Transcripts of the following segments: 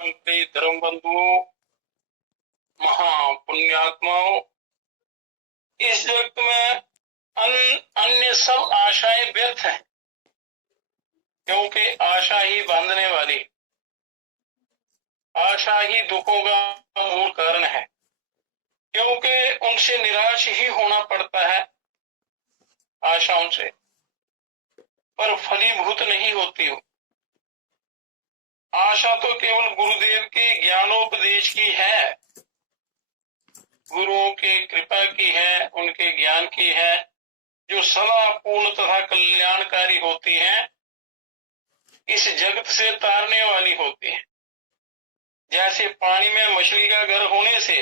धर्म बंधुओं, महापुण्यात्माओं, इस जगत में अन्य सब आशाएं व्यर्थ हैं, क्योंकि आशा ही बांधने वाली, आशा ही दुखों का मूल कारण है, क्योंकि उनसे निराश ही होना पड़ता है। आशाओं से पर फलीभूत नहीं होती हो। आशा तो केवल गुरुदेव के ज्ञानोपदेश की है, गुरुओं की कृपा की है, उनके ज्ञान की है, जो सदा पूर्ण तथा कल्याणकारी होती है, इस जगत से तारने वाली होती है। जैसे पानी में मछली का घर होने से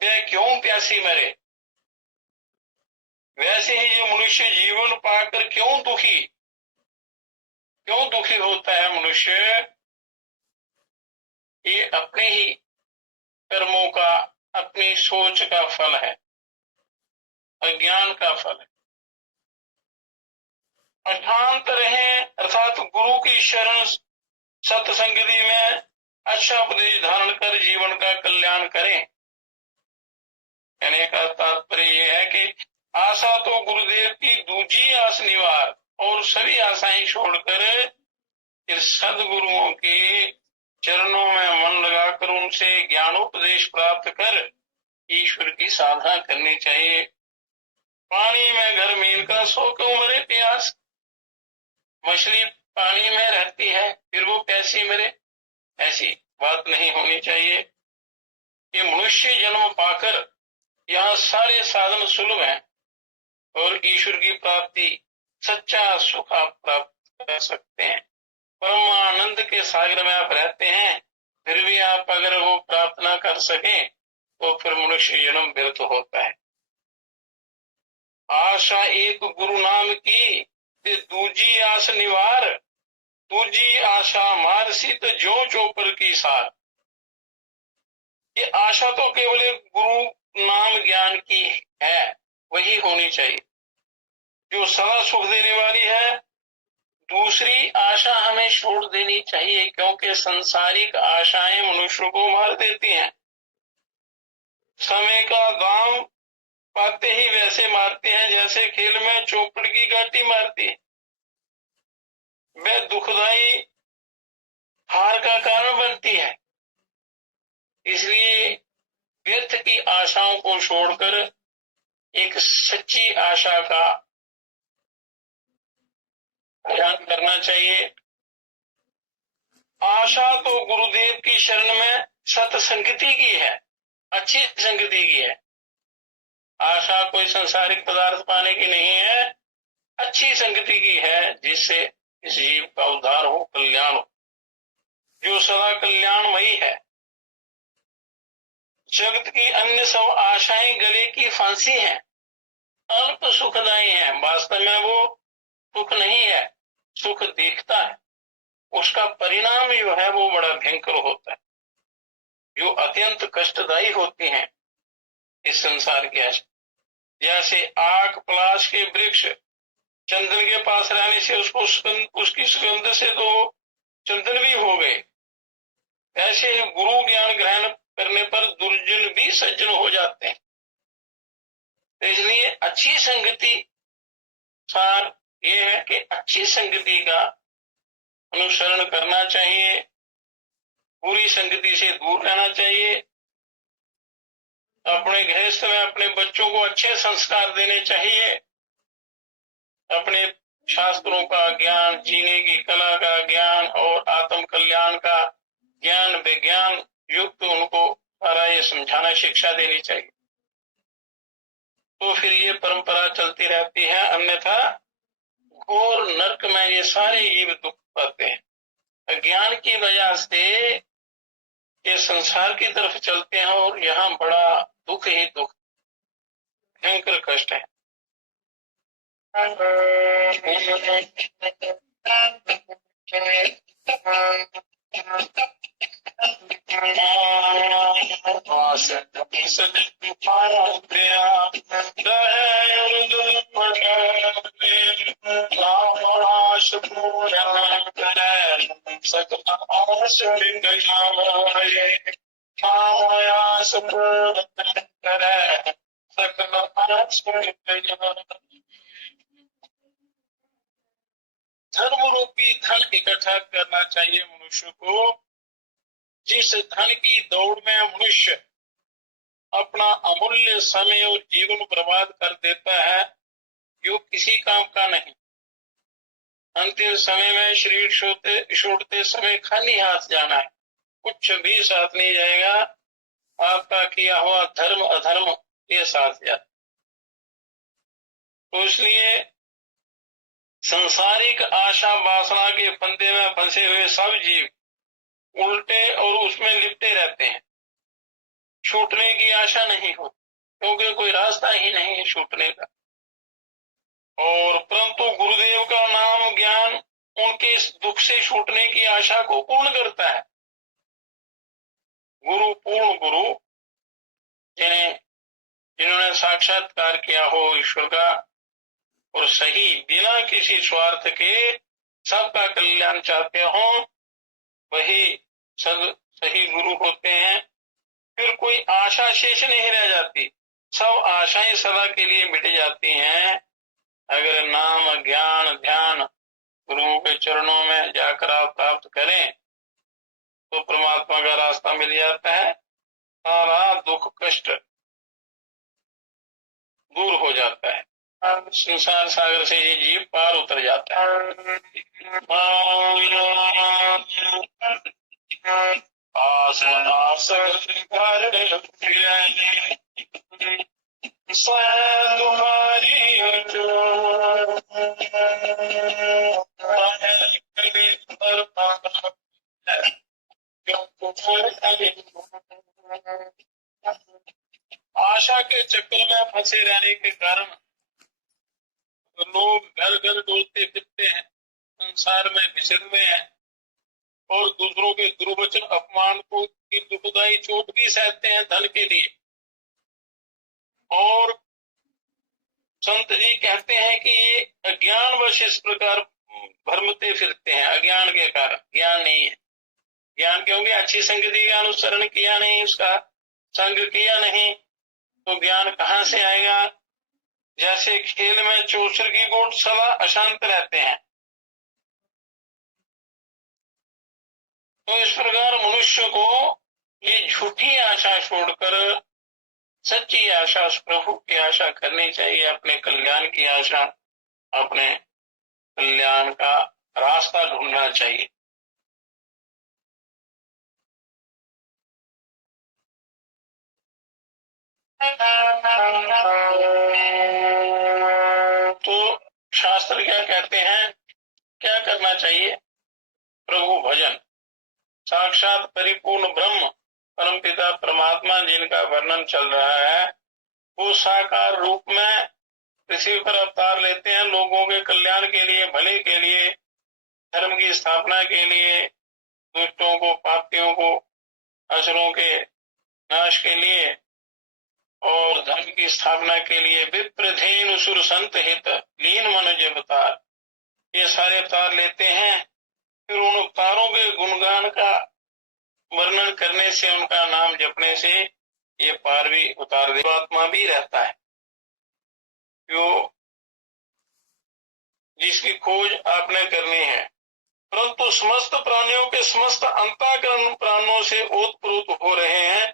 वह क्यों प्यासी मरे, वैसे ही जो मनुष्य जीवन पाकर क्यों दुखी होता है मनुष्य, ये अपने ही कर्मों का, अपनी सोच का फल है, अज्ञान का फल है। अशांत रहें अर्थात गुरु की शरण सत्संगति में अच्छा उपदेश धारण कर जीवन का कल्याण करें। कहने का तात्पर्य यह है कि आशा तो गुरुदेव की दूजी आस निवार और सभी आशाएं छोड़कर सदगुरुओं के चरणों में मन लगाकर उनसे ज्ञानोपदेश प्राप्त कर ईश्वर की साधना करनी चाहिए। पानी में घर मील का सो क्यों मरे प्यास, मछली पानी में रहती है फिर वो कैसी मरे, ऐसी बात नहीं होनी चाहिए। ये मनुष्य जन्म पाकर यहाँ सारे साधन सुलभ हैं और ईश्वर की प्राप्ति, सच्चा सुख आप प्राप्त कर सकते हैं। परमानंद के सागर में आप रहते हैं, फिर भी आप अगर वो प्राप्त ना कर सके तो फिर मनुष्य जन्म व्यर्थ होता है। आशा एक गुरु नाम की ते दूजी आस निवार, दूजी आशा मार सित जो चौपर की सार। ये आशा तो केवल एक गुरु नाम ज्ञान की है, वही होनी चाहिए जो सदा सुख देने वाली है। दूसरी आशा हमें छोड़ देनी चाहिए, क्योंकि सांसारिक आशाएं मनुष्य को मार देती हैं। समय का दाम पाते ही वैसे मारते हैं जैसे खेल में चौपड़ की गाटी मारती है। वह दुखदाई हार का कारण बनती है। इसलिए व्यर्थ की आशाओं को छोड़कर एक सच्ची आशा का ध्यान करना चाहिए। आशा तो गुरुदेव की शरण में सत्संगति की है, अच्छी संगति की है। आशा कोई संसारिक पदार्थ पाने की नहीं है, अच्छी संगति की है, जिससे इस जीव का उद्धार हो, कल्याण हो, जो सदा कल्याणमयी है। जगत की अन्य सब आशाएं गले की फांसी हैं, अल्प सुखदायी हैं। वास्तव में वो सुख नहीं है, सुख दिखता है, उसका परिणाम जो है वो बड़ा भयंकर होता है, जो अत्यंत कष्टदायी होती हैं इस संसार की आशा। जैसे आग पलाश के वृक्ष चंदन के पास रहने से उसकी सुगंध से तो चंदन भी हो गए, ऐसे गुरु ज्ञान ग्रहण करने पर दुर्जन भी सज्जन हो जाते हैं। तो इसलिए अच्छी संगति, सार ये है कि अच्छी संगति का अनुसरण करना चाहिए, बुरी संगति से दूर रहना चाहिए। अपने गृहस्थ में अपने बच्चों को अच्छे संस्कार देने चाहिए, अपने शास्त्रों का ज्ञान, जीने की कला का ज्ञान और आत्म कल्याण का ज्ञान विज्ञान युक्त उनको सारा ये समझाना, शिक्षा देनी चाहिए। तो फिर ये परंपरा चलती रहती है, अन्यथा घोर नरक में ये सारे जीव दुख पाते हैं। अज्ञान की वजह से ये संसार की तरफ चलते हैं और यहाँ बड़ा दुख ही दुख, भयंकर कष्ट है। सकल आस मिट जाए, आयास पूर्ण करे, सकल आस मिट जाए। धर्म रूपी धन इकट्ठा करना चाहिए मनुष्य को। जिस धन की दौड़ में मनुष्य अपना अमूल्य समय और जीवन बर्बाद कर देता है, जो किसी काम का नहीं। अंतिम समय में शरीर छोड़ते समय खाली हाथ जाना है, कुछ भी साथ नहीं जाएगा। आपका किया हुआ धर्म अधर्म ये साथ जाता। तो इसलिए संसारिक आशा वासना के फंदे में फंसे हुए सब जीव उल्टे और उसमें लिपटे रहते हैं। छूटने की आशा नहीं हो, क्योंकि कोई रास्ता ही नहीं है छूटने का। और परंतु गुरुदेव का नाम ज्ञान उनके इस दुख से छूटने की आशा को पूर्ण करता है। गुरु पूर्ण गुरु जिन्होंने साक्षात्कार किया हो ईश्वर का और सही बिना किसी स्वार्थ के सबका कल्याण चाहते हो, वही सही गुरु होते हैं। फिर कोई आशा शेष नहीं रह जाती, सब आशाएं सदा के लिए मिट जाती हैं। अगर नाम ज्ञान ध्यान गुरु के चरणों में जाकर आप प्राप्त करें तो परमात्मा का रास्ता मिल जाता है। सारा दुख कष्ट दूर हो जाता है, संसार सागर से ये जीव पार उतर जाता है। आस आस घर तुम्हारी आशा के चक्कर में फंसे रहने के कारण लोग घर घर डोलते फिरते हैं, संसार में घिसे हुए हैं और दूसरों के दुर्वचन अपमान को की दुखदाई चोट भी सहते हैं धन के लिए। और संत जी कहते हैं कि ये अज्ञानवश इस प्रकार भ्रमते फिरते हैं, अज्ञान के कारण। ज्ञान नहीं है, ज्ञान क्योंकि अच्छी संगति का अनुसरण किया नहीं, उसका संग किया नहीं, तो ज्ञान कहाँ से आएगा। जैसे खेल में चौसर की गोट सदा अशांत रहते हैं, तो इस प्रकार मनुष्य को ये झूठी आशा छोड़कर सच्ची आशा, प्रभु की आशा करनी चाहिए। अपने कल्याण की आशा, अपने कल्याण का रास्ता ढूंढना चाहिए। तो शास्त्र क्या कहते हैं, क्या करना चाहिए। प्रभु भजन, साक्षात परिपूर्ण ब्रह्म परम पिता परमात्मा जिनका वर्णन चल रहा है, वो साकार रूप में पृथ्वी पर अवतार लेते हैं लोगों के कल्याण के लिए, भले के लिए, धर्म की स्थापना के लिए, दुष्टों को पापियों को असुरों के नाश के लिए और धर्म की स्थापना के लिए। विप्रधेनु सुर संत हित लीन मनुज अवतार, ये सारे अवतार लेते हैं। फिर उन अवतारों के गुणगान का वर्णन करने से, उनका नाम जपने से ये पार भी उतार दे, आत्मा भी रहता है। जो जिसकी खोज आपने करनी है, परंतु समस्त प्राणियों के समस्त अंतःकरण प्राणों से ओतप्रोत हो रहे हैं।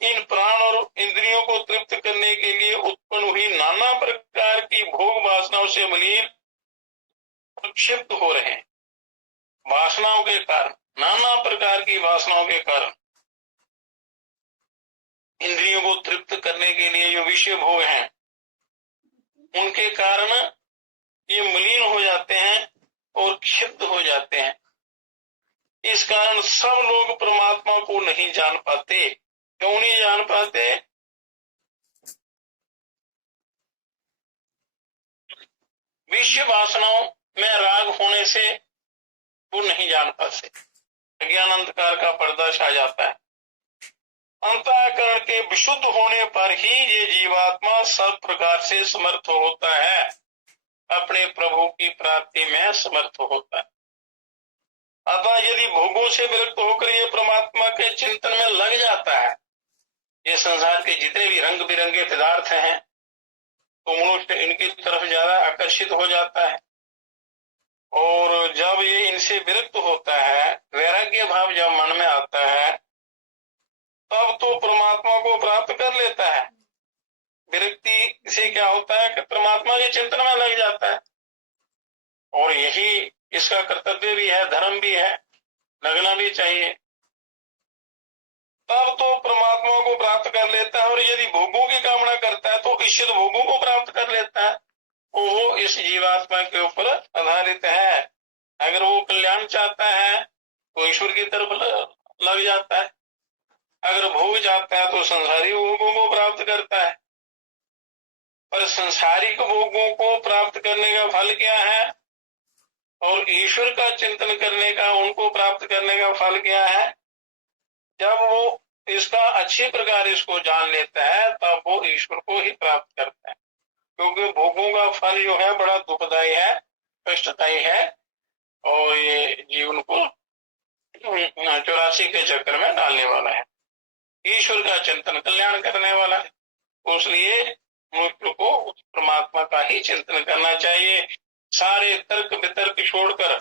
इन प्राण और इंद्रियों को तृप्त करने के लिए उत्पन्न हुई नाना प्रकार की भोग वासनाओं से मलिन और क्षिप्त हो रहे हैं। वासनाओं के कारण, नाना प्रकार की वासनाओं के कारण, इंद्रियों को तृप्त करने के लिए जो विषय भोग हैं, उनके कारण ये मलिन हो जाते हैं और क्षिप्त हो जाते हैं। इस कारण सब लोग परमात्मा को नहीं जान पाते। क्यों नहीं जान पाते? विषय वासनाओं में राग होने से वो नहीं जान पाते, अज्ञान अंधकार का पर्दा छा जाता है। अंतःकरण के विशुद्ध होने पर ही ये जीवात्मा सब प्रकार से समर्थ होता है, अपने प्रभु की प्राप्ति में समर्थ होता है। अतः यदि भोगों से विरक्त होकर ये परमात्मा के चिंतन में लग जाता है, ये संसार के जितने भी रंग बिरंगे पदार्थ हैं, तो मनुष्य इनकी तरफ ज्यादा आकर्षित हो जाता है। और जब ये इनसे विरक्त होता है, वैराग्य भाव जब मन में आता है, तब तो परमात्मा को प्राप्त कर लेता है। विरक्ति से क्या होता है कि परमात्मा के चिंतन में लग जाता है, और यही इसका कर्तव्य भी है, धर्म भी है, लगना भी चाहिए। तब तो परमात्मा को प्राप्त कर लेता है। और यदि भोगों की कामना करता है तो इष्ट भोगों को प्राप्त कर लेता है। वो इस जीवात्मा के ऊपर आधारित है। अगर वो कल्याण चाहता है तो ईश्वर की तरफ लग जाता है, अगर भोग चाहता है तो संसारी भोगों को प्राप्त करता है। पर संसारिक भोगों को प्राप्त करने का फल क्या है, और ईश्वर का चिंतन करने का, उनको प्राप्त करने का फल क्या है? जब वो इसका अच्छी प्रकार इसको जान लेता है, तब वो ईश्वर को ही प्राप्त करता है। क्योंकि भोगों का फल जो है बड़ा दुखदायी है, कष्टदायी है, और ये जीवन को 84 के चक्कर में डालने वाला है। ईश्वर का चिंतन कल्याण करने वाला है। इसलिए मनुष्य को उस परमात्मा का ही चिंतन करना चाहिए, सारे तर्क वितर्क छोड़कर,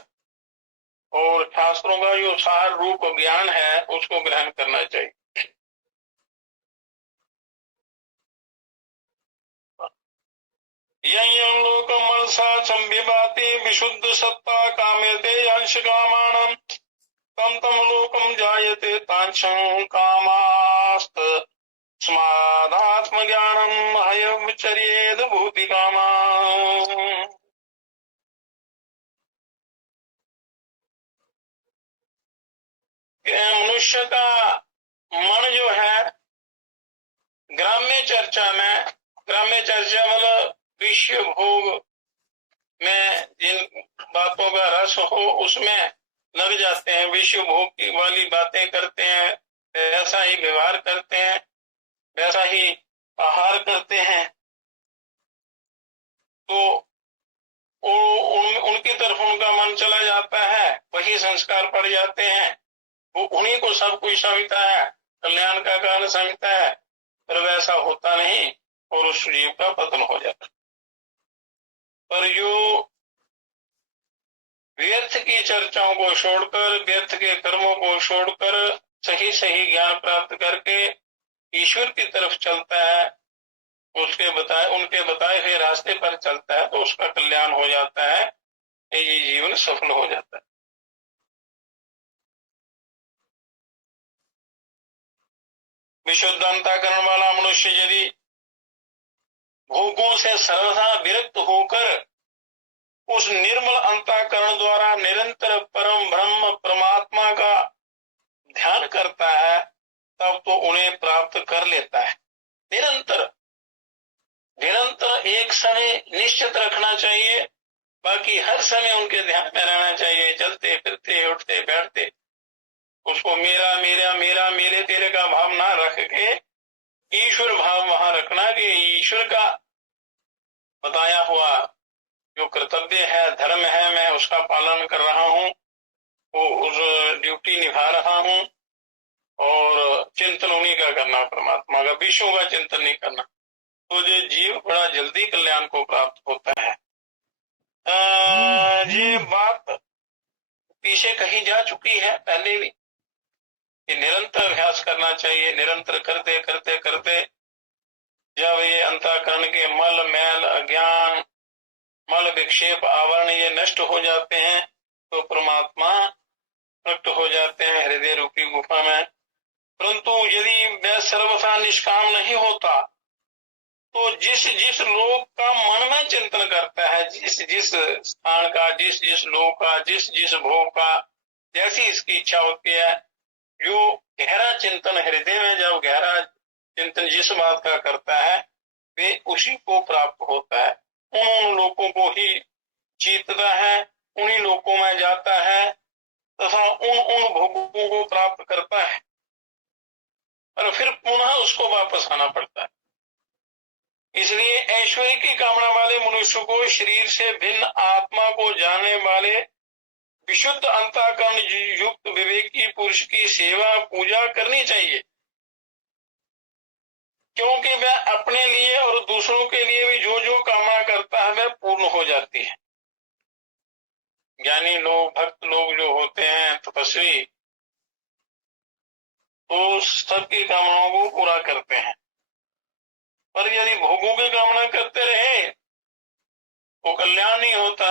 और शास्त्रों का जो सार रूप ज्ञान है उसको ग्रहण करना चाहिए। यं लोक मनसा संविभाति विशुद्ध सत्ता कामेते अंश कामाणं तम तम लोकम जायते तांशं कामास्त स्मादात्म ज्ञानम हयचर्येद भूति कामा। मनुष्य का मन जो है ग्राम्य चर्चा मतलब विषय भोग में जिन बातों का रस हो उसमें लग जाते हैं, विषय भोग की वाली बातें करते हैं, वैसा ही व्यवहार करते हैं, वैसा ही आहार करते हैं, तो उनकी तरफ उनका मन चला जाता है, वही संस्कार पड़ जाते हैं, वो उन्हीं को सब कुछ समझता है, कल्याण का कारण समझता है, पर वैसा होता नहीं और उस जीव का पतन हो जाता है। पर जो व्यर्थ की चर्चाओं को छोड़कर, व्यर्थ के कर्मों को छोड़कर सही सही ज्ञान प्राप्त करके ईश्वर की तरफ चलता है, उनके बताए हुए रास्ते पर चलता है, तो उसका कल्याण हो जाता है, ये जीवन सफल हो जाता है। विशुद्ध अंतःकरण वाला मनुष्य यदि भोगों से सर्वथा विरक्त होकर उस निर्मल अंतःकरण द्वारा निरंतर परम ब्रह्म परमात्मा का ध्यान करता है, तब तो उन्हें प्राप्त कर लेता है। निरंतर एक समय निश्चित रखना चाहिए, बाकी हर समय उनके ध्यान में रहना चाहिए, चलते फिरते उठते बैठते उसको मेरा मेरा मेरा मेरे तेरे का भाव ना रख के ईश्वर भाव वहां रखना कि ईश्वर का बताया हुआ जो कर्तव्य है, धर्म है, मैं उसका पालन कर रहा हूँ, वो उस ड्यूटी निभा रहा हूँ, और चिंतन उन्हीं का करना, परमात्मा का, विषयों का चिंतन नहीं करना, तो जो जीव बड़ा जल्दी कल्याण को प्राप्त होता है। ये बात पीछे कही जा चुकी है पहले भी, कि निरंतर अभ्यास करना चाहिए, निरंतर करते करते करते जब ये अंतःकरण के मल मैल अज्ञान मल विक्षेप आवरण ये नष्ट हो जाते हैं, तो परमात्मा प्रकट हो जाते हैं हृदय रूपी गुफा में। परंतु यदि वह सर्वथा निष्काम नहीं होता, तो जिस जिस लोक का मन में चिंतन करता है, जिस जिस स्थान का, जिस जिस लोक का, जिस जिस भोग का, जैसी इसकी इच्छा होती है, जो गहरा चिंतन हृदय में जब गहरा चिंतन जिस बात का करता है, वे उसी को प्राप्त होता है, उन लोगों को ही जीतता है, उन्हीं लोगों में जाता है तथा उन भोगों को प्राप्त करता है, और फिर पुनः उसको वापस आना पड़ता है। इसलिए ऐश्वर्य की कामना वाले मनुष्य को शरीर से भिन्न आत्मा को जानने वाले विशुद्ध अंतःकरण युक्त विवेकी पुरुष की सेवा पूजा करनी चाहिए, क्योंकि वह अपने लिए और दूसरों के लिए भी जो जो कामना करता है वह पूर्ण हो जाती है। ज्ञानी लोग, भक्त लोग जो होते हैं, तपस्वी, तो सबकी कामनाओं को पूरा करते हैं। पर यदि भोगों की कामना करते रहे तो कल्याण नहीं होता।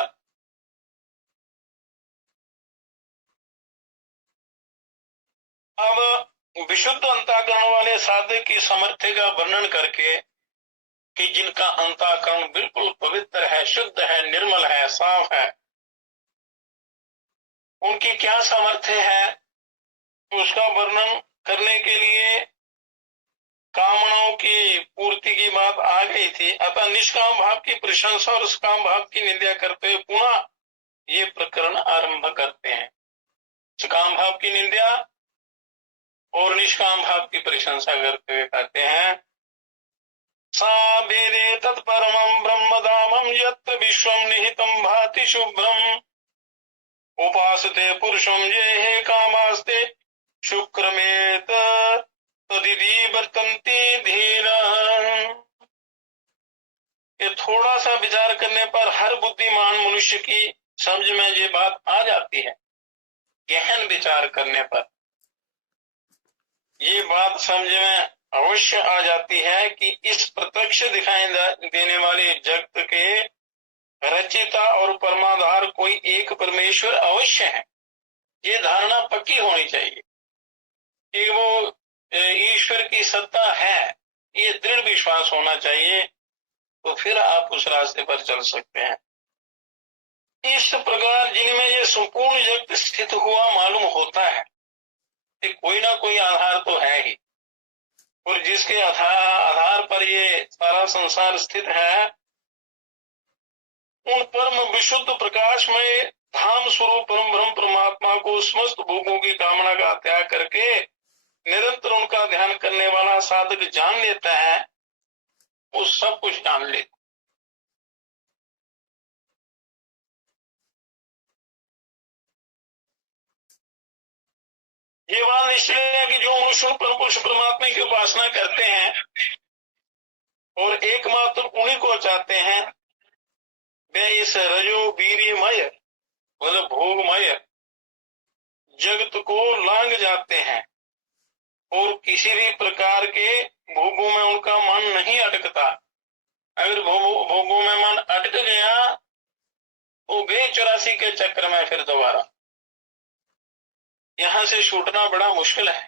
अब विशुद्ध अंतःकरण वाले साधक की सामर्थ्य का वर्णन करके कि जिनका अंतःकरण बिल्कुल पवित्र है, शुद्ध है, निर्मल है, साफ है, उनकी क्या सामर्थ्य है, उसका वर्णन करने के लिए कामनाओं की पूर्ति की बात आ गई थी। अतः निष्काम भाव की प्रशंसा और सकाम भाव की निंदा करते हुए पुनः ये प्रकरण आरंभ करते हैं। सकाम भाव की निंदा और निष्काम भाव की प्रशंसा करते हुए कहते हैं, सा वेदे तत्परमं ब्रह्मधामं यत्र विश्वं निहितं भाति शुभ्रम् उपासते पुरुषं ये हे कामास्ते शुक्रमेत तदिति वर्तन्ते धीरा। ये थोड़ा सा विचार करने पर हर बुद्धिमान मनुष्य की समझ में ये बात आ जाती है। गहन विचार करने पर ये बात समझ में अवश्य आ जाती है कि इस प्रत्यक्ष दिखाई देने वाले जगत के रचिता और परमाधार कोई एक परमेश्वर अवश्य है। ये धारणा पक्की होनी चाहिए कि वो ईश्वर की सत्ता है, ये दृढ़ विश्वास होना चाहिए, तो फिर आप उस रास्ते पर चल सकते हैं। इस प्रकार जिनमें ये संपूर्ण जगत स्थित हुआ मालूम होता है कि कोई ना कोई आधार तो है ही, और जिसके आधार पर ये सारा संसार स्थित है, उन परम विशुद्ध प्रकाश में धाम स्वरूप परम ब्रह्म परमात्मा को समस्त भोगों की कामना का त्याग करके निरंतर उनका ध्यान करने वाला साधक जान लेता है, वो सब कुछ जान लेता। ये बात निश्चय है कि जो मनुष्य परम पुरुष परमात्मा की उपासना करते हैं और एकमात्र उन्हीं को चाहते हैं, वे इस रजो वीर्यमय मतलब भोगमय जगत को लांग जाते हैं और किसी भी प्रकार के भोगों में उनका मन नहीं अटकता। अगर भोगों में मन अटक गया तो वे 84 के चक्र में फिर दोबारा यहां से छूटना बड़ा मुश्किल है।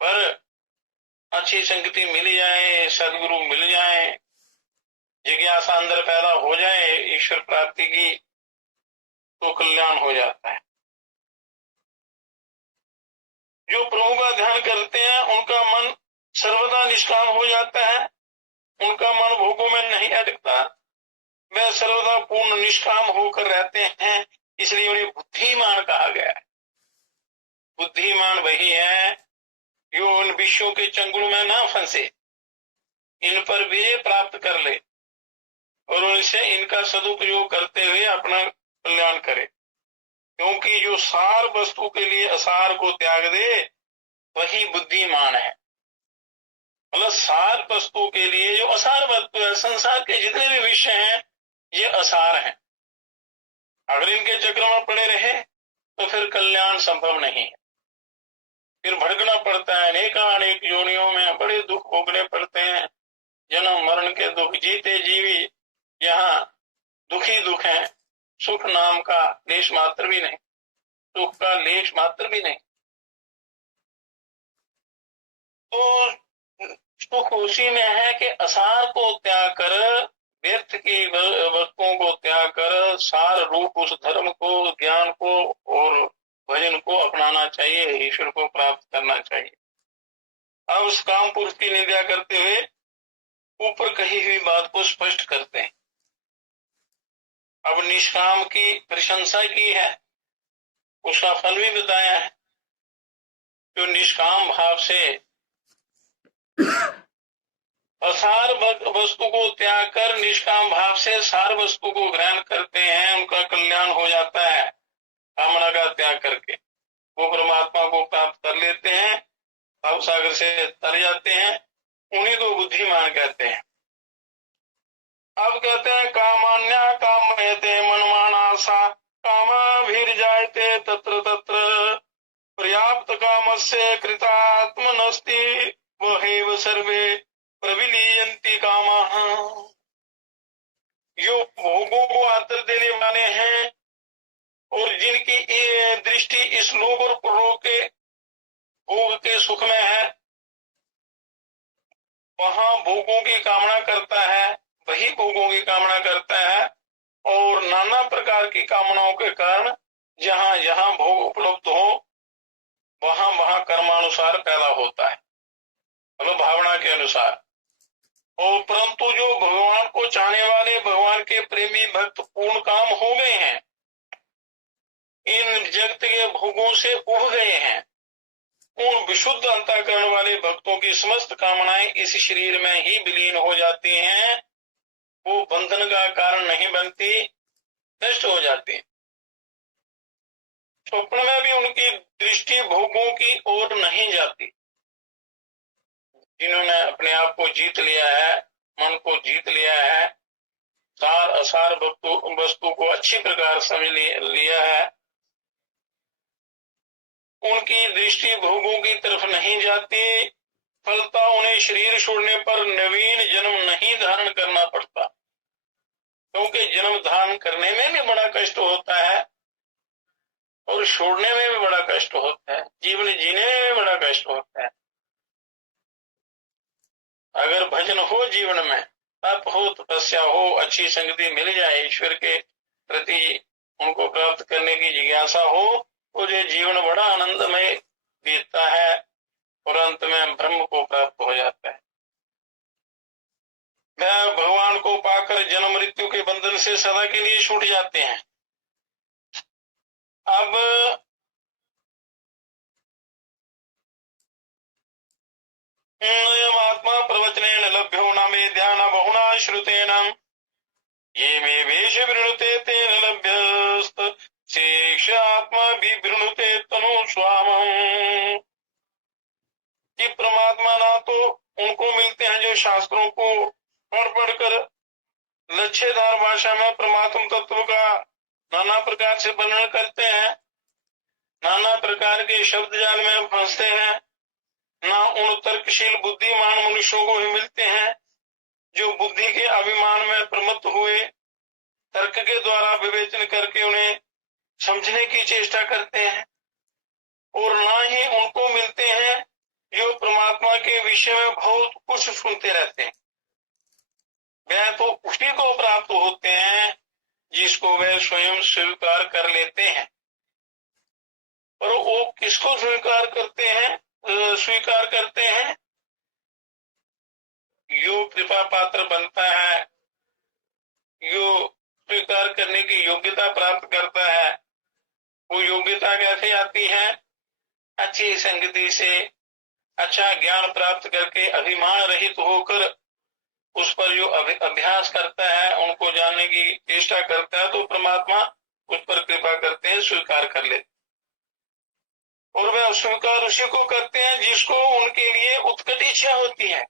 पर अच्छी संगति मिल जाए, सदगुरु मिल जाए, जिज्ञासा अंदर पैदा हो जाए ईश्वर प्राप्ति की, तो कल्याण हो जाता है। जो प्रभु का ध्यान करते हैं उनका मन सर्वदा निष्काम हो जाता है, उनका मन भोगों में नहीं अटकता, वे सर्वदा पूर्ण निष्काम होकर रहते हैं, इसलिए उन्हें बुद्धिमान कहा गया है। बुद्धिमान वही है जो उन विषयों के चंगुल में ना फंसे, इन पर विजय प्राप्त कर ले और उनसे इनका सदुपयोग करते हुए अपना कल्याण करे। क्योंकि जो सार वस्तु के लिए असार को त्याग दे वही बुद्धिमान है। मतलब सार वस्तु के लिए जो असार वस्तु है, संसार के जितने भी विषय हैं ये असार हैं, अगर इनके चक्र में पड़े रहे तो फिर कल्याण संभव नहीं है। फिर भड़कना पड़ता है, अनेक योनियों में बड़े दुख भोगने पड़ते हैं, जन्म मरण के दुख, जीते जीवी यहाँ दुखी दुख है, सुख नाम का लेश मात्र भी नहीं, सुख का लेश मात्र भी नहीं। तो सुख उसी में है कि असार को त्याग कर, व्यर्थ की वस्तुओं को त्याग कर सार रूप उस धर्म को, ज्ञान को और भजन को अपनाना चाहिए, ईश्वर को प्राप्त करना चाहिए। अब उस काम पुरुष की निंदा करते हुए ऊपर कही हुई बात को स्पष्ट करते हैं। अब निष्काम की प्रशंसा की है, उसका फल भी बताया है। जो निष्काम भाव से असार वस्तु को त्याग कर निष्काम भाव से सार वस्तु को ग्रहण करते हैं, उनका कल्याण हो जाता है। कामना का त्याग करके वो परमात्मा को प्राप्त कर लेते हैं, भव सागर से तर जाते हैं, उन्हीं को बुद्धिमान कहते हैं। अब कहते हैं कामान्या कामयते मनमाना सा कामाभिर जायते तत्र तत्र पर्याप्त कामस्य कृतात्मनस्ति वहेव सर्वे प्रविलीयन्ति कामाः। जो भोगों को आदर देने वाले हैं और जिनकी दृष्टि इस लोक और परलोक के भोग के सुख में है, वहां भोगों की कामना करता है, वही भोगों की कामना करता है और नाना प्रकार की कामनाओं के कारण जहां जहां भोग उपलब्ध हो वहां वहां कर्मानुसार पैदा होता है, मतलब भावना के अनुसार। और परंतु जो भगवान को चाहने वाले, भगवान के प्रेमी भक्त पूर्ण काम हो गए हैं, इन जगत के भोगों से उब गए हैं, उन विशुद्ध अंतःकरण वाले भक्तों की समस्त कामनाएं इस शरीर में ही विलीन हो जाती हैं, वो बंधन का कारण नहीं बनती, नष्ट हो जाती हैं। स्वप्न में भी उनकी दृष्टि भोगों की ओर नहीं जाती। जिन्होंने अपने आप को जीत लिया है, मन को जीत लिया है, सार असार वस्तु को अच्छी प्रकार समझ लिया है, उनकी दृष्टि भोगों की तरफ नहीं जाती, फलता उन्हें शरीर छोड़ने पर नवीन जन्म नहीं धारण करना पड़ता, क्योंकि जन्म धारण करने में भी बड़ा कष्ट होता है और छोड़ने में भी बड़ा कष्ट होता है, जीवन जीने में भी बड़ा कष्ट होता है। अगर भजन हो जीवन में, तप हो, तपस्या हो, अच्छी संगति मिल जाए, ईश्वर के प्रति उनको प्राप्त करने की जिज्ञासा हो, तो जो जीवन बड़ा आनंदमय बीतता है और अंत में ब्रह्म को प्राप्त हो जाता है। वह भगवान को पाकर जन्म मृत्यु के बंधन से सदा के लिए छूट जाते हैं। अब आत्मा प्रवचनेन लभ्यो न मे ध्यान बहुना श्रुतेन ये मे वेश वृणुते तेन लभ्यस्त शेष आत्मा भी वृणुते तनु स्वामम्। कि परमात्मा ना तो उनको मिलते हैं जो शास्त्रों को पढ़ पढ़कर लक्ष्यधार भाषा में परमात्म तत्व का नाना प्रकार से वर्णन करते हैं, नाना प्रकार के शब्द जाल में फंसते हैं, ना उन तर्कशील बुद्धिमान मनुष्यों को ही मिलते हैं जो बुद्धि के अभिमान में प्रमत्त हुए तर्क के द्वारा विवेचन करके उन्हें समझने की चेष्टा करते हैं, और ना ही उनको मिलते हैं जो परमात्मा के विषय में बहुत कुछ सुनते रहते हैं। वह तो उसी को प्राप्त होते हैं जिसको वे स्वयं स्वीकार कर लेते हैं। और वो किसको स्वीकार करते हैं? जो कृपा पात्र बनता है, जो स्वीकार करने की योग्यता प्राप्त करता है। वो योग्यता कैसे आती है? अच्छी संगति से, अच्छा ज्ञान प्राप्त करके अभिमान रहित होकर उस पर जो अभ्यास करता है, उनको जानने की चेष्टा करता है, तो परमात्मा उस पर कृपा करते हैं, स्वीकार कर लेते। और वह स्वीकार उसी को करते हैं जिसको उनके लिए उत्कट इच्छा होती है।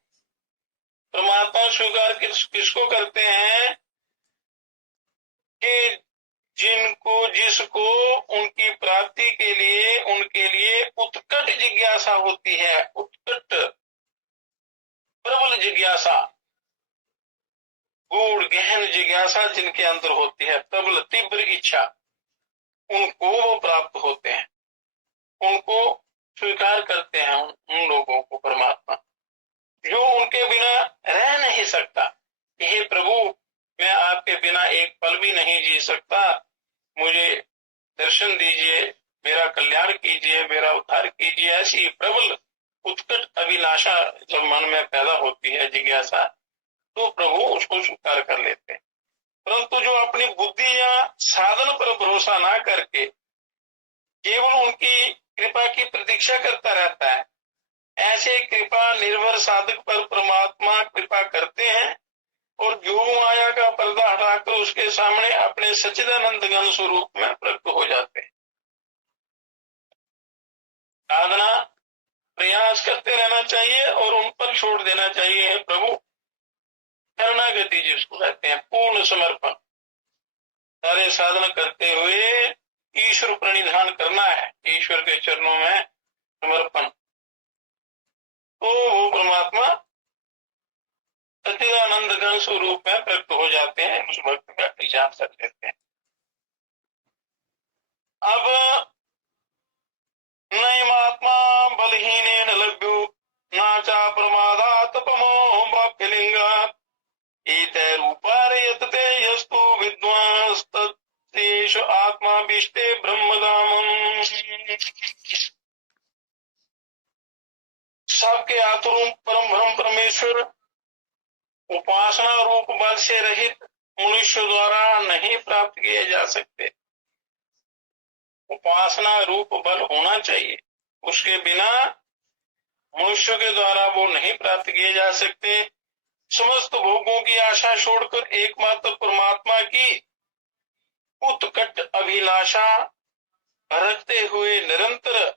परमात्मा स्वीकार किसको करते हैं? कि जिसको उनकी प्राप्ति के लिए उनके लिए उत्कट जिज्ञासा होती है, उत्कट प्रबल जिज्ञासा, गूढ़ गहन जिज्ञासा जिनके अंदर होती है, प्रबल तीव्र इच्छा, उनको वो प्राप्त होते हैं, उनको स्वीकार करते हैं उन लोगों को परमात्मा, जो उनके बिना रह नहीं सकता। हे प्रभु, मैं आपके बिना एक पल भी नहीं जी सकता, मुझे दर्शन दीजिए, मेरा कल्याण कीजिए, मेरा उद्धार कीजिए। ऐसी प्रबल उत्कट अभिलाषा जब मन में पैदा होती है, जिज्ञासा, तो प्रभु उसको स्वीकार कर लेते हैं। परंतु जो अपनी बुद्धि या साधन पर भरोसा ना करके केवल उनकी कृपा की प्रतीक्षा करता रहता है, ऐसे कृपा निर्भर साधक पर परमात्मा कृपा करते हैं और जो माया का पर्दा हटाकर उसके सामने अपने सच्चिदानंद घन स्वरूप में प्रकट हो जाते हैं। साधना प्रयास करते रहना चाहिए और उन पर छोड़ देना चाहिए। है प्रभु, शरणागति जिसको कहते हैं, पूर्ण समर्पण। सारे साधना करते हुए ईश्वर प्रणिधान करना है, ईश्वर के चरणों में समर्पण। तो वो परमात्मा सच्चिदानंद घन स्वरूप में प्रकट हो जाते हैं, उस भक्त का पहचान कर लेते हैं। अब नैमात्मा बलहीनेन लभ्यो नाचा प्रमादात् तपमो वाप्यलिंग एते रूपारयते यस्तु विद्वांस्तत्तेषु आत्माभीष्टे ब्रह्मधामम्। सबके आत्म परम ब्रह्म परमेश्वर उपासना रूप बल से रहित मनुष्य द्वारा नहीं प्राप्त किए जा सकते। उपासना रूप बल होना चाहिए, उसके बिना मनुष्य के द्वारा वो नहीं प्राप्त किए जा सकते। समस्त भोगों की आशा छोड़कर एकमात्र परमात्मा की उत्कट अभिलाषा रखते हुए निरंतर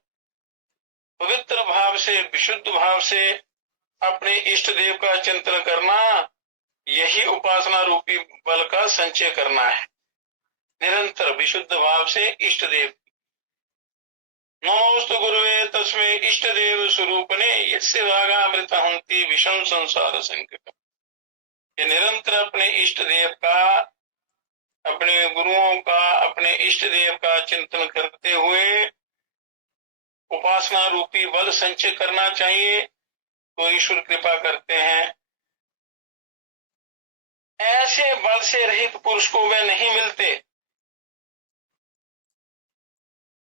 पवित्र भाव से, विशुद्ध भाव से अपने इष्ट देव का चिंतन करना, यही उपासना रूपी बल का संचय करना है। निरंतर विशुद्ध भाव से इष्ट देव। नमोस्तु गुरुवे तस्मै इष्ट देव स्वरूपने यस्य भागामृत हंति विषम संसार संकट। ये निरंतर अपने इष्ट देव का, अपने गुरुओं का, अपने इष्ट देव का चिंतन करते हुए उपासना रूपी बल संचय करना चाहिए, तो ईश्वर कृपा करते हैं। ऐसे बल से रहित पुरुष को वे नहीं मिलते,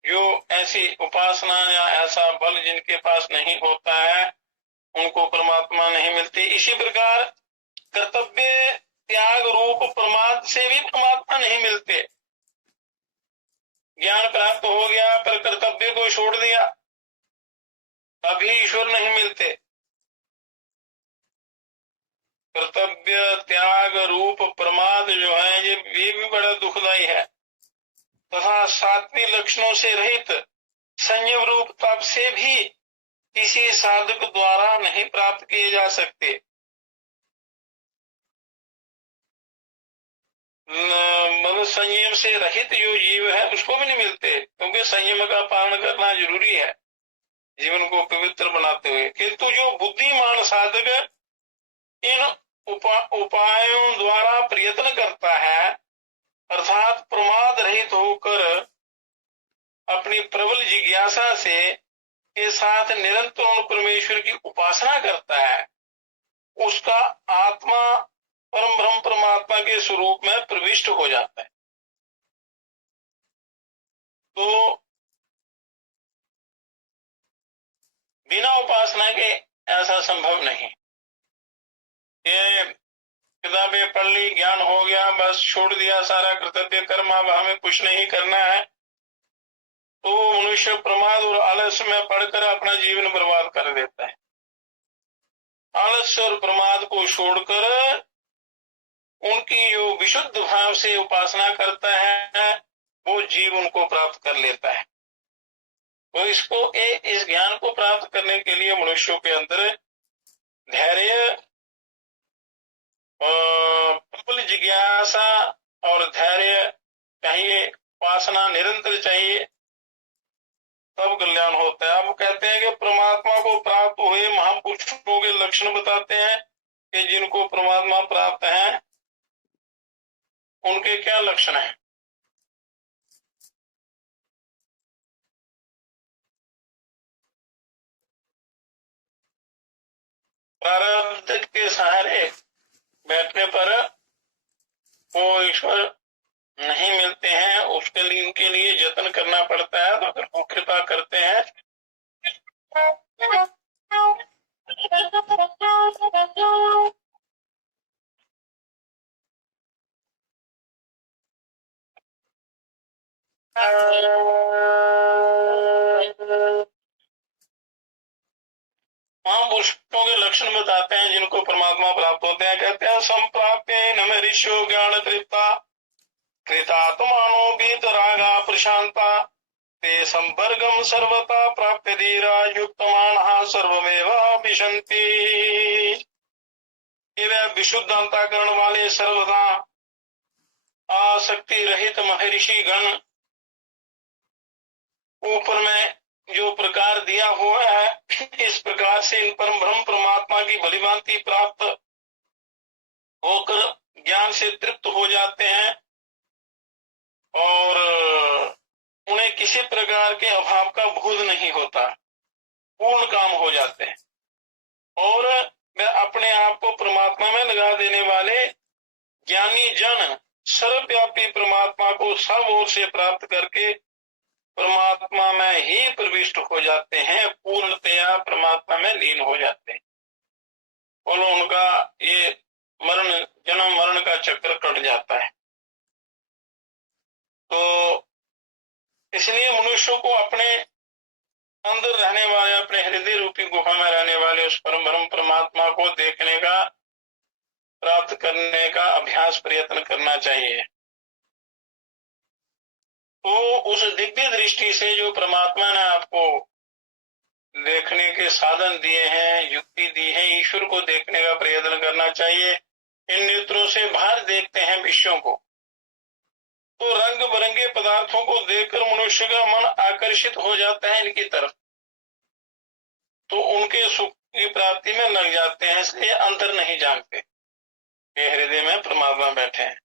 जो ऐसी उपासना या ऐसा बल जिनके पास नहीं होता है, उनको परमात्मा नहीं मिलते। इसी प्रकार कर्तव्य त्याग रूप प्रमाद से भी परमात्मा नहीं मिलते। ज्ञान प्राप्त हो गया पर कर्तव्य को छोड़ दिया, तभी ईश्वर नहीं मिलते। कर्तव्य त्याग रूप प्रमाद जो है, ये भी बड़ा दुखदायी है। तथा सात्विक लक्षणों से रहित संयम रूप तप से भी किसी साधक द्वारा नहीं प्राप्त किए जा सकते। मतलब संयम से रहित जो जीव है उसको भी नहीं मिलते, क्योंकि संयम का पालन करना जरूरी है जीवन को पवित्र बनाते हुए। किंतु जो बुद्धिमान साधक इन उपायों द्वारा प्रयत्न करता है, अर्थात प्रमाद रहित होकर अपनी प्रबल जिज्ञासा से के साथ निरंतर उन परमेश्वर की उपासना करता है, उसका आत्मा परम ब्रह्म परमात्मा के स्वरूप में प्रविष्ट हो जाता है। तो बिना उपासना के ऐसा संभव नहीं। ये किताबें पढ़ ली, ज्ञान हो गया, बस छोड़ दिया सारा कर्तव्य कर्म, अब हमें कुछ नहीं करना है, तो वो मनुष्य प्रमाद और आलस्य में पढ़कर अपना जीवन बर्बाद कर देता है। आलस्य और प्रमाद को छोड़कर उनकी जो विशुद्ध भाव से उपासना करता है, वो जीव उनको प्राप्त कर लेता है। तो इस ज्ञान को प्राप्त करने के लिए मनुष्यों के अंदर धैर्य, प्रबल जिज्ञासा और धैर्य चाहिए, उपासना निरंतर चाहिए, तब कल्याण होता है। अब कहते हैं कि परमात्मा को प्राप्त हुए महापुरुषों के लक्षण बताते हैं कि जिनको परमात्मा प्राप्त है उनके क्या लक्षण हैं। प्रारब्ध के सहारे बैठने पर वो ईश्वर नहीं मिलते हैं, उसके लिए उनके लिए जतन करना पड़ता है, तो अगर वो कृपा करते हैं महापुरुषों के लक्षण बताते हैं जिनको परमात्मा प्राप्त होते हैं। कहते हैं संप्राप्य न ऋषियो ज्ञान तृप्ता कृतात्मानो बीत रागा प्रशांता ते संपर्कम सर्वथा प्राप्य धीरायुक्तमानः सर्वमेव विशन्ति। वे विशुद्ध अंतःकरण वाले सर्वदा आसक्ति रहित महर्षि गण ऊपर में जो प्रकार दिया हुआ है, इस प्रकार से इन परम ब्रह्म परमात्मा की भलीभांति प्राप्त होकर ज्ञान से तृप्त हो जाते हैं और उन्हें किसी प्रकार के अभाव का बोध नहीं होता, पूर्ण काम हो जाते हैं और वे अपने आप को परमात्मा में लगा देने वाले ज्ञानी जन सर्वव्यापी परमात्मा को सब ओर से प्राप्त करके परमात्मा में ही प्रविष्ट हो जाते हैं, पूर्णतया परमात्मा में लीन हो जाते हैं। बोलो उनका ये मरण जन्म मरण का चक्र कट जाता है। तो इसलिए मनुष्य को अपने अंदर रहने वाले, अपने हृदय रूपी गुफा में रहने वाले उस परम ब्रह्म परमात्मा को देखने का, प्राप्त करने का अभ्यास प्रयत्न करना चाहिए। तो उस दिव्य दृष्टि से जो परमात्मा ने आपको देखने के साधन दिए हैं, युक्ति दी है, ईश्वर को देखने का प्रयत्न करना चाहिए। इन नेत्रों से बाहर देखते हैं विषयों को, तो रंग बिरंगे पदार्थों को देखकर मनुष्य का मन आकर्षित हो जाता है इनकी तरफ, तो उनके सुख की प्राप्ति में लग जाते हैं, इसलिए अंतर नहीं जानते कि हृदय में परमात्मा बैठे हैं।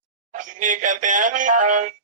ये कहते हैं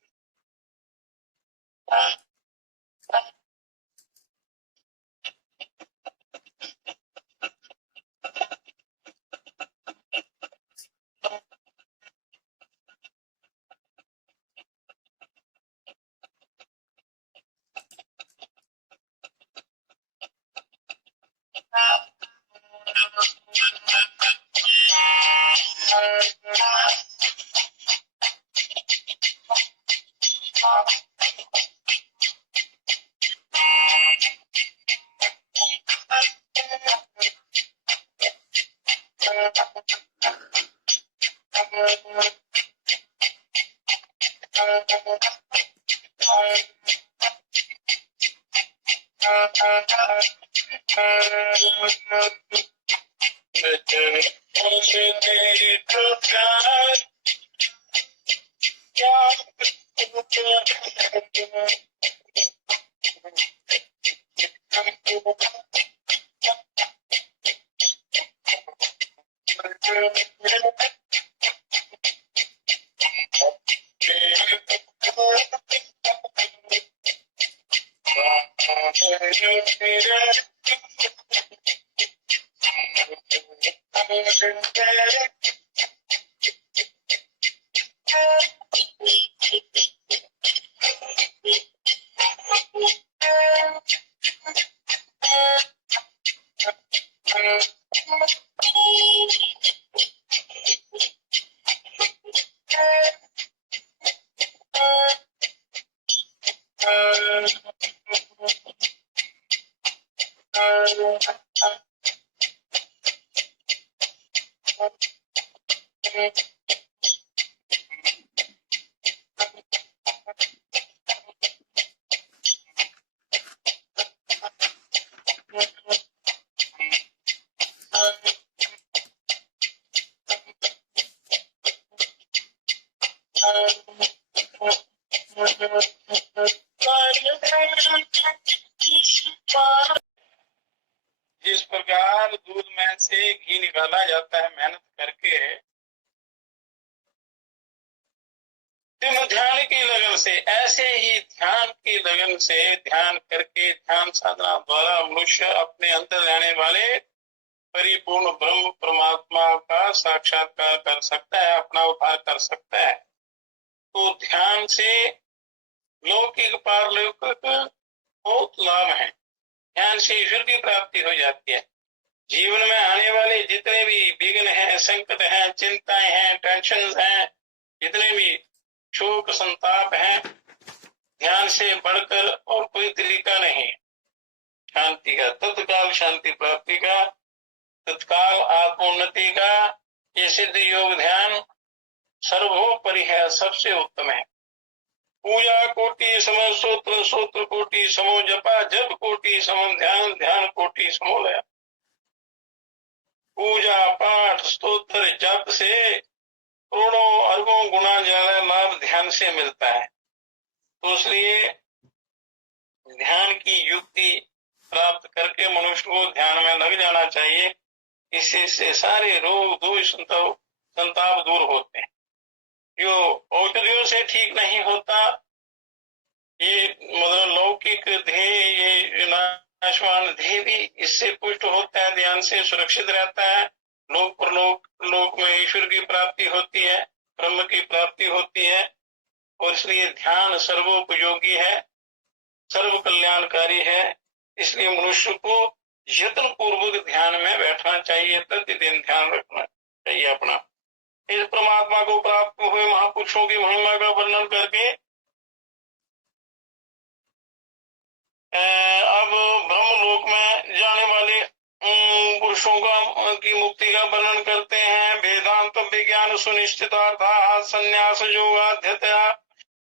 जिस प्रकार दूध में से घी निकाला जाता है मेहनत करके, ध्यान की लगन से, ऐसे ही ध्यान की लगन से ध्यान करके, ध्यान साधना द्वारा मनुष्य अपने अंदर रहने वाले परिपूर्ण ब्रह्म परमात्मा का साक्षात्कार कर सकता है, अपना उद्धार कर सकता है। तो ध्यान से लौकिक पारलौकिक बहुत लाभ है। ध्यान से ईश्वर की प्राप्ति हो जाती है। जीवन में आने वाले जितने भी विघ्न हैं, संकट हैं, चिंताएं हैं, टेंशन हैं, जितने भी शोक संताप है, ध्यान से बढ़कर और कोई तरीका नहीं शांति का, तत्काल शांति प्राप्ति का, तत्काल आत्मोन्नति का। ये सिद्ध योग ध्यान सर्वोपरि है, सबसे उत्तम है। पूजा कोटि समो सोत्र, सोत्र कोटि समो जपा, जप कोटि समो ध्यान, ध्यान कोटि समो लया। पूजा पाठ स्तोत्र जप से करोड़ों अरबों गुना ज्यादा लाभ ध्यान से मिलता है। तो इसलिए ध्यान की युक्ति प्राप्त करके मनुष्य को ध्यान में लग जाना चाहिए। इससे से सारे रोग दोष संताप दूर होते हैं। जो औषधियों से ठीक नहीं होता, ये मतलब लौकिक ध्येय, ये नाशवान ध्येय भी इससे पुष्ट होता है, ध्यान से सुरक्षित रहता है। लोक परलोक लोक में ईश्वर की प्राप्ति होती है, ब्रह्म की प्राप्ति होती है। और इसलिए ध्यान सर्वोपयोगी है, सर्व कल्याणकारी है। इसलिए मनुष्य को यत्न पूर्वक ध्यान में बैठना चाहिए, प्रतिदिन ध्यान रखना चाहिए अपना। इस परमात्मा को प्राप्त हुए महापुरुषों की महिमा का वर्णन करके अब ब्रह्मलोक में जाने वाले पुरुषों की मुक्ति का वर्णन करते हैं। वेदांत विज्ञान सुनिश्चितार्था संन्यास योगाध्यतया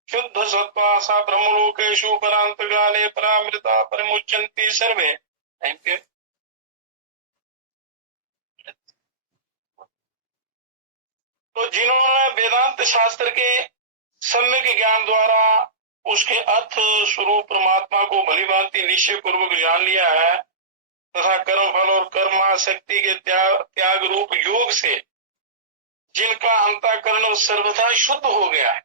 शुद्ध सत्वासा ब्रह्मलोकेषु परांत काले परामृता परिमुच्यन्ति सर्वे। Thank you. तो जिन्होंने वेदांत शास्त्र के सम्यक ज्ञान द्वारा उसके अर्थ स्वरूप परमात्मा को भलीभांति निश्चय पूर्वक जान लिया है तथा कर्म फल और कर्माशक्ति के त्याग रूप योग से जिनका अंतःकरण सर्वथा शुद्ध हो गया है,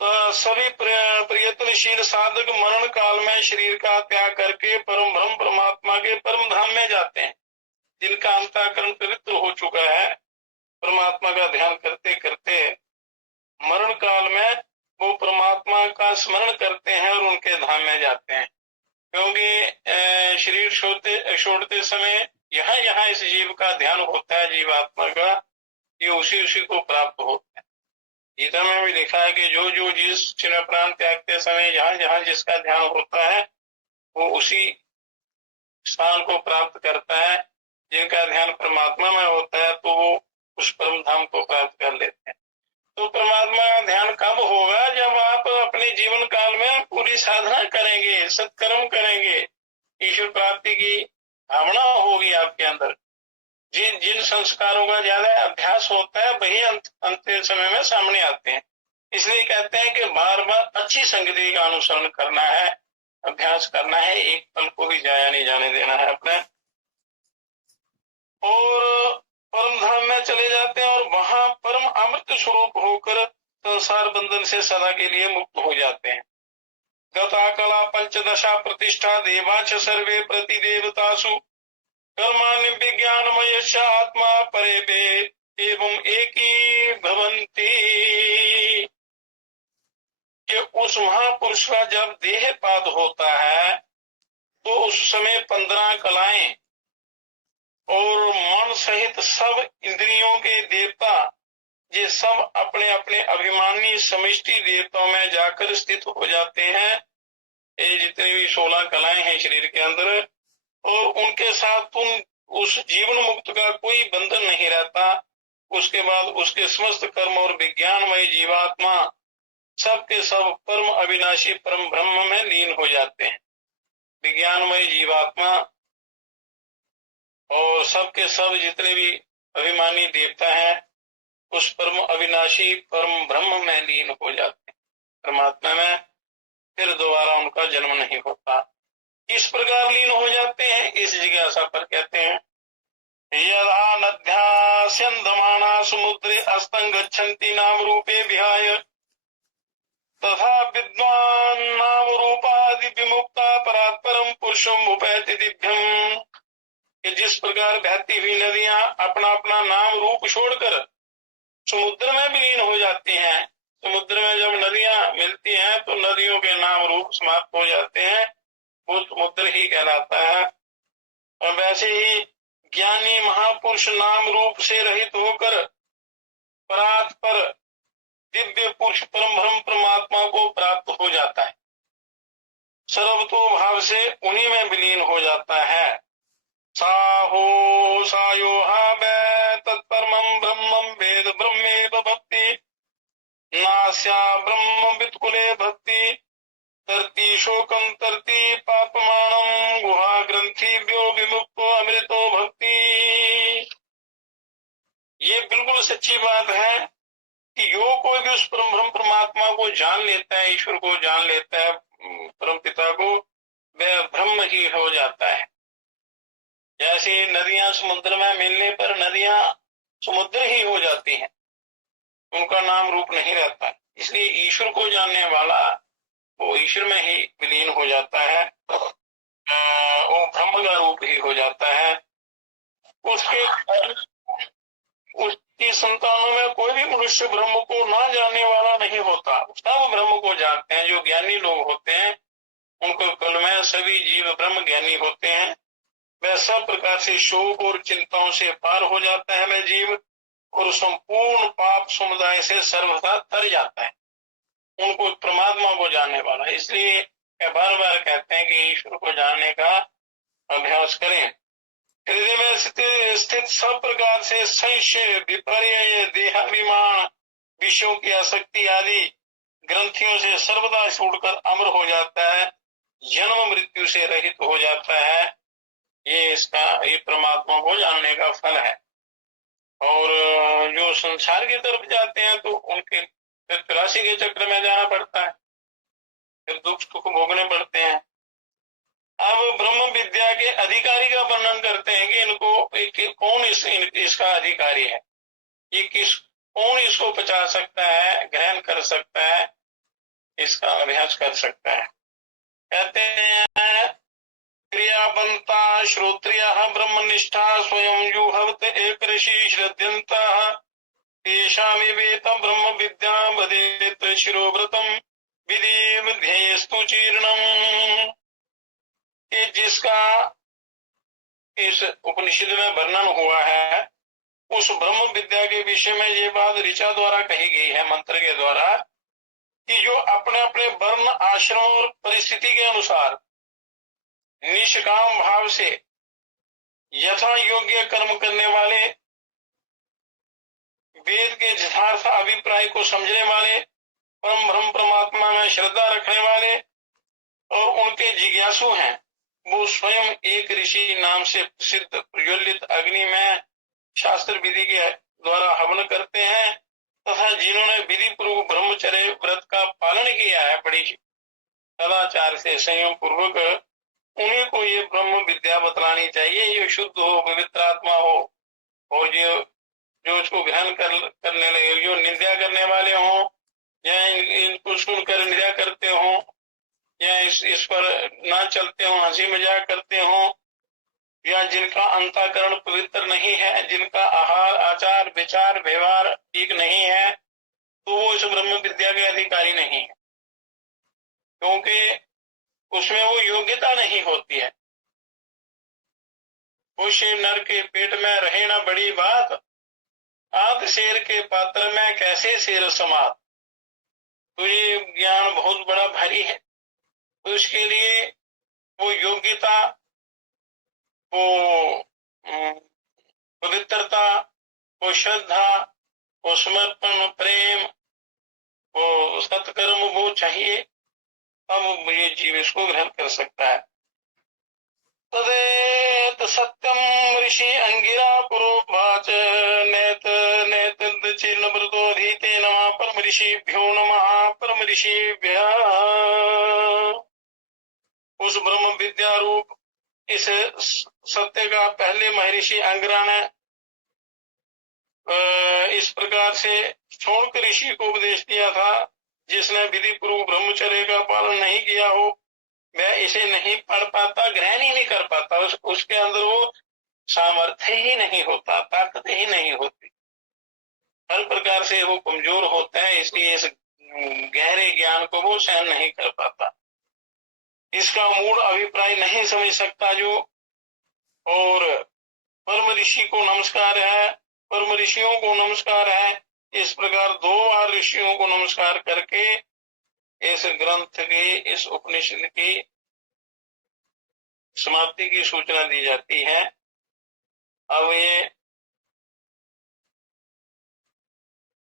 तो सभी प्रयत्नशील साधक मरण काल में शरीर का त्याग करके परम ब्रह्म परमात्मा के परम धाम में जाते हैं। जिनका अंतःकरण पवित्र हो चुका है, परमात्मा का ध्यान करते करते मरण काल में वो परमात्मा का स्मरण करते हैं और उनके धाम में जाते हैं। क्योंकि शरीर छोड़ते समय यहाँ इस जीव का ध्यान होता है, जीवात्मा का, ये उसी को प्राप्त होता है। गीता में भी लिखा है कि जो जिस क्षण प्राण त्यागते समय जहाँ जिसका ध्यान होता है वो उसी स्थान को प्राप्त करता है। जिनका ध्यान परमात्मा में होता है तो वो उस परम धाम को प्राप्त कर लेते हैं। तो परमात्मा का ध्यान कब होगा? जब आप अपने जीवन काल में पूरी साधना करेंगे, सत्कर्म करेंगे, ईश्वर प्राप्ति की भावना होगी आपके अंदर। जिन संस्कारों का ज्यादा अभ्यास होता है वही अंतिम समय में सामने आते हैं। इसलिए कहते हैं कि बार बार अच्छी संगति का अनुसरण करना है, अभ्यास करना है, एक पल को भी जाया नहीं जाने देना है अपने। और परम धाम में चले जाते हैं और वहां परम अमृत स्वरूप होकर संसार बंधन से सदा के लिए मुक्त हो जाते हैं। गता कला पंचदशा प्रतिष्ठा देवाच सर्वे प्रति देवतासु कर्माणि विज्ञानमय आत्मा परे एवं एकी भवन्ति। कि उस महापुरुष का जब देहपाद होता है तो उस समय 15 कलाएं और मन सहित सब इंद्रियों के देवता ये सब अपने अपने अभिमानी समष्टि देवताओं में जाकर स्थित हो जाते हैं। ये जितनी भी 16 कलाएं हैं शरीर के अंदर, और उनके साथ उस जीवन मुक्त का कोई बंधन नहीं रहता। उसके बाद उसके समस्त कर्म और विज्ञानमय जीवात्मा सबके सब परम अविनाशी परम ब्रह्म में लीन हो जाते हैं। विज्ञानमय जीवात्मा और सबके सब जितने भी अभिमानी देवता हैं उस परम अविनाशी परम ब्रह्म में लीन हो जाते हैं, परमात्मा में। फिर दोबारा उनका जन्म नहीं होता। इस प्रकार लीन हो जाते हैं, इस जिज्ञासा पर कहते हैं यदा नद्यास्यन्दमाना समुद्रे अस्तं गच्छन्ति नाम रूपे विहाय तथा विद्वान नाम रूपादि विमुक्ता परात्परम पुरुषम उपैति दिव्यम। जिस प्रकार बहती हुई नदियां अपना अपना नाम रूप छोड़कर समुद्र में विलीन हो जाती हैं, समुद्र में जब नदियां मिलती हैं तो नदियों के नाम रूप समाप्त हो जाते हैं, वो समुद्र ही कहलाता है। और वैसे ही ज्ञानी महापुरुष नाम रूप से रहित होकर परात्पर दिव्य पुरुष परम ब्रह्म परमात्मा को प्राप्त हो जाता है, सर्वतो भाव से उन्हीं में विलीन हो जाता है। साहो सायो वै तत्परमं ब्रह्मं वेद ब्रह्मेव भक्ति नास्या ब्रह्म तरती शोकम तरती पापमानम गुहा ग्रंथिभ्यो विमुक्तो अमृतो भक्ति। ये बिल्कुल सच्ची बात है कि जो कोई भी उस ब्रह्म परमात्मा को जान लेता है, ईश्वर को जान लेता है, परम पिता को, वह ब्रह्म ही हो जाता है। जैसे नदियां समुद्र में मिलने पर नदियां समुद्र ही हो जाती हैं, उनका नाम रूप नहीं रहता। इसलिए ईश्वर को जानने वाला वो ईश्वर में ही विलीन हो जाता है, वो ब्रह्म का रूप ही हो जाता है। उसके उसकी संतानों में कोई भी मनुष्य ब्रह्म को ना जानने वाला नहीं होता, सब ब्रह्म को जानते हैं। जो ज्ञानी लोग होते हैं उनको कुल में सभी जीव ब्रह्म ज्ञानी होते हैं। वह सब प्रकार से शोक और चिंताओं से पार हो जाता है वह जीव, और संपूर्ण पाप समुदाय से सर्वथा तर जाता है, उनको परमात्मा को जानने वाला। इसलिए बार बार कहते हैं कि ईश्वर को जानने का अभ्यास करें। हृदय में स्थित सब प्रकार से संशय, विपर्य, देहाभिमान, विषयों की आसक्ति आदि ग्रंथियों से सर्वदा छूटकर अमर हो जाता है, जन्म मृत्यु से रहित हो जाता है। ये परमात्मा को जानने का फल है। और जो संसार की तरफ जाते हैं तो उनके राशि के चक्र में जाना पड़ता है, फिर दुख सुख भोगने पड़ते हैं। अब ब्रह्म विद्या के अधिकारी का वर्णन करते हैं कि इनको कौन इसका अधिकारी है, ये कौन इसको पचा सकता है, ग्रहण कर सकता है, इसका अभ्यास कर सकता है। कहते हैं क्रियावंता श्रोत्रियः ब्रह्मनिष्ठा स्वयं जुहवत एक ऋषि श्रद्धयन्तः तेषामिवेतं ब्रह्म विद्या वदेत शिरोव्रतम विधि विध्येस्तु चीर्णम। कि जिसका इस उपनिषद में वर्णन हुआ है उस ब्रह्म विद्या के विषय में ये बात ऋचा द्वारा कही गई है, मंत्र के द्वारा, कि जो अपने अपने वर्ण आश्रम और परिस्थिति के अनुसार निष्काम भाव से यथा योग्य कर्म करने वाले, वेद के यथार्थ अभिप्राय को समझने वाले, परम ब्रह्म परमात्मा में श्रद्धा रखने वाले और उनके जिज्ञासु हैं, वो स्वयं एक ऋषि नाम से प्रसिद्ध प्रज्वलित अग्नि में शास्त्र विधि के द्वारा हवन करते हैं, तथा जिन्होंने विधि पूर्वक ब्रह्मचर्य व्रत का पालन किया है बड़ी सदाचार से संयम पूर्वक, उन्हीं को ये ब्रह्म विद्या बतलानी चाहिए। ये शुद्ध हो, पवित्र आत्मा हो, और जो उसको ग्रहण करने लगे, जो निंदा करने वाले हों या इनको सुनकर निंदा करते हों या इस पर ना चलते हों, हंसी मजाक करते हों, या जिनका अंतःकरण पवित्र नहीं है, जिनका आहार आचार विचार व्यवहार ठीक नहीं है, तो वो इस ब्रह्म विद्या के अधिकारी नहीं है, क्योंकि उसमें वो योग्यता नहीं होती है। उस नर के पेट में रहे ना बड़ी बात, आध शेर के पात्र में कैसे शेर समात। तो ये ज्ञान बहुत बड़ा भारी है, तो उसके लिए वो योग्यता, वो पवित्रता, वो श्रद्धा, वो समर्पण, प्रेम, वो सत्कर्म वो चाहिए, तब ये जीव इसको ग्रहण कर सकता है। तदेत सत्यम ऋषि अंगिरा पुरोवाच नेत नेत चिन्ह व्रतोधीते नमः परम ऋषिभ्यो नमः परम ऋषिभ्यः। उस ब्रह्म विद्या रूप इस सत्य का पहले महर्षि अंगिरा ने इस प्रकार से शौनक ऋषि को उपदेश दिया था, जिसने विधि पूर्वक ब्रह्मचर्य का पालन नहीं किया हो वह इसे नहीं पढ़ पाता, ग्रहण ही नहीं कर पाता, उसके अंदर वो सामर्थ्य ही नहीं होता, ताकत ही नहीं होती, हर प्रकार से वो कमजोर होता है, इसलिए इस गहरे ज्ञान को वो सहन नहीं कर पाता, इसका मूल अभिप्राय नहीं समझ सकता जो। और परम ऋषि को नमस्कार है, परम ऋषियों को नमस्कार है, इस प्रकार 2 बार ऋषियों को नमस्कार करके इस ग्रंथ की, इस उपनिषद की समाप्ति की सूचना दी जाती है। अब ये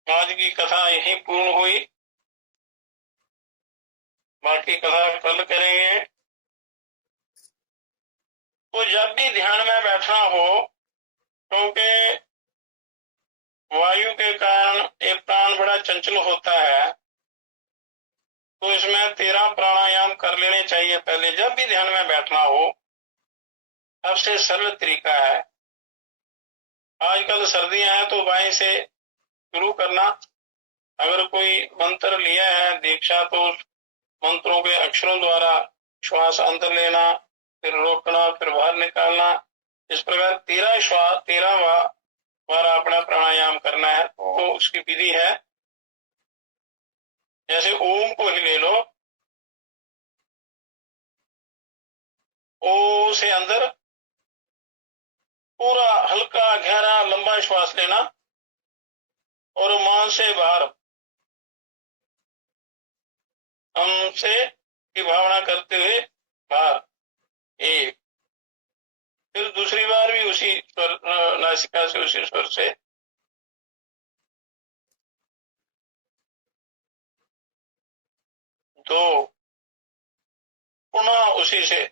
आज की कथा यहीं पूर्ण हुई। बाकी कथा कल करेंगे। तो जब भी ध्यान में बैठना हो, क्योंकि वायु के कारण एक प्राण बड़ा चंचल होता है, तो इसमें 13 प्राणायाम कर लेने चाहिए पहले जब भी ध्यान में बैठना हो। सबसे सरल तरीका है। आजकल सर्दियां हैं तो बाएं से शुरू करना। अगर कोई मंत्र लिया है दीक्षा, तो उस मंत्रों के अक्षरों द्वारा श्वास अंदर लेना, फिर रोकना, फिर बाहर निकालना। इस प्रकार 13 बार अपना प्राणायाम करना है। तो उसकी विधि है, जैसे ओम को ही ले लो। ओ से अंदर पूरा हल्का गहरा लंबा श्वास लेना और मान से बाहर हम से की भावना करते हुए बाहर एक। फिर दूसरी बार भी उसी स्वर, नासिका से उसी स्वर से दो, पुनः उसी से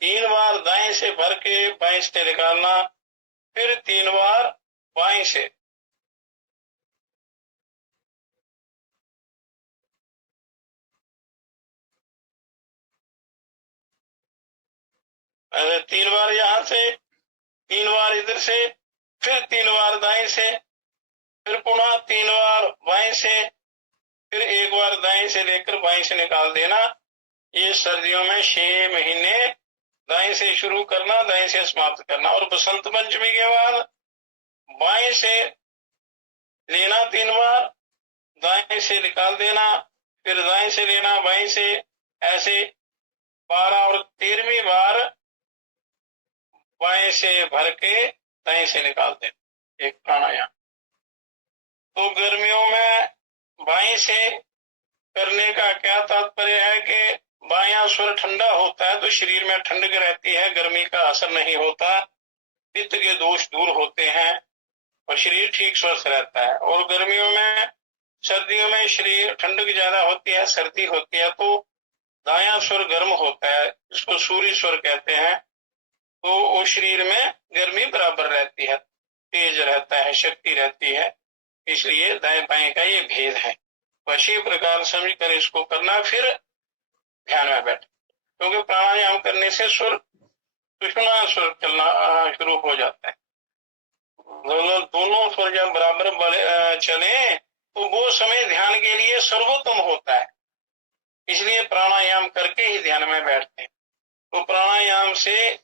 तीन बार दाएं से भर के बाएं से निकालना, फिर 3 बार बाएं से। ऐसे 3 बार यहां से, 3 बार इधर से, फिर 3 बार दाएं से, फिर पुनः 3 बार बाएं से, फिर 1 बार दाएं से लेकर बाएं से निकाल देना। ये सर्दियों में 6 महीने दाएं से शुरू करना, दाएं से समाप्त करना। और बसंत पंचमी के बाद बाएं से लेना 3 बार, दाएं से निकाल देना, फिर दाएं से लेना बाएं से, ऐसे 12 और 13वीं बार बाएं से भर के दाएं से निकाल देना, एक प्राणायाम। तो गर्मियों में बाएं से करने का क्या तात्पर्य है कि बायां स्वर ठंडा होता है तो शरीर में ठंडक रहती है, गर्मी का असर नहीं होता, पित्त के दोष दूर होते हैं और शरीर ठीक स्वस्थ रहता है। और गर्मियों में, सर्दियों में शरीर ठंडक ज्यादा होती है, सर्दी होती है, तो दायां स्वर गर्म होता है, इसको सूर्य स्वर कहते हैं। तो वो शरीर में गर्मी बराबर रहती है, तेज रहता है, शक्ति रहती है। इसलिए दाएं बाएं का ये भेद है। इसी प्रकार समझ कर इसको करना, फिर ध्यान में बैठ। क्योंकि प्राणायाम करने से स्वर, सुषुम्ना स्वर चलना शुरू हो जाता है। दोनों स्वर जब बराबर चले तो वो समय ध्यान के लिए सर्वोत्तम होता है। इसलिए प्राणायाम करके ही ध्यान में बैठते हैं। तो प्राणायाम से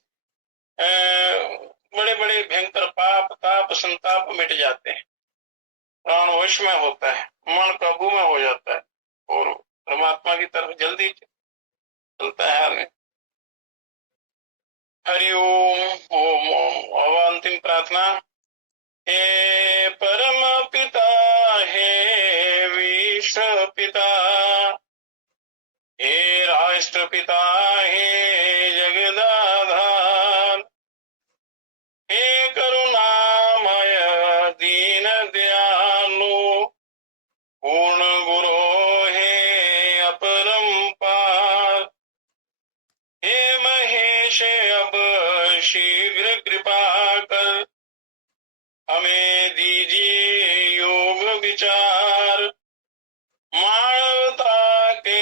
बड़े बड़े भयंकर पाप, ताप, संताप मिट जाते हैं, प्राण वश में होता है, मन काबू में हो जाता है और परमात्मा की तरफ जल्दी चलता है आदमी। हरि ओम। ओम ओम। अब अंतिम प्रार्थना। हे परम पिता, हे विश्व पिता, हे राष्ट्र पिता, हे जगदाधार, हे करुणामय दीन दयालु, पूर्ण गुरु, हे अपरंपार, हे महेश अब शीघ्र कृपा कर हमें दीजिए योग विचार, मानवता के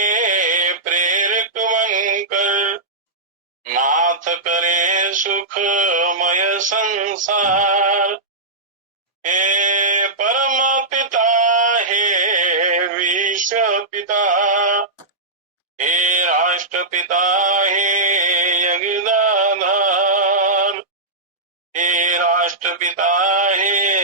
प्रेरक बनकर नाथ करे सुखमय संसार। हे परम पिता, हे विश्व पिता, हे राष्ट्र पिता, हे जगदाधार, हे राष्ट्र पिता, हे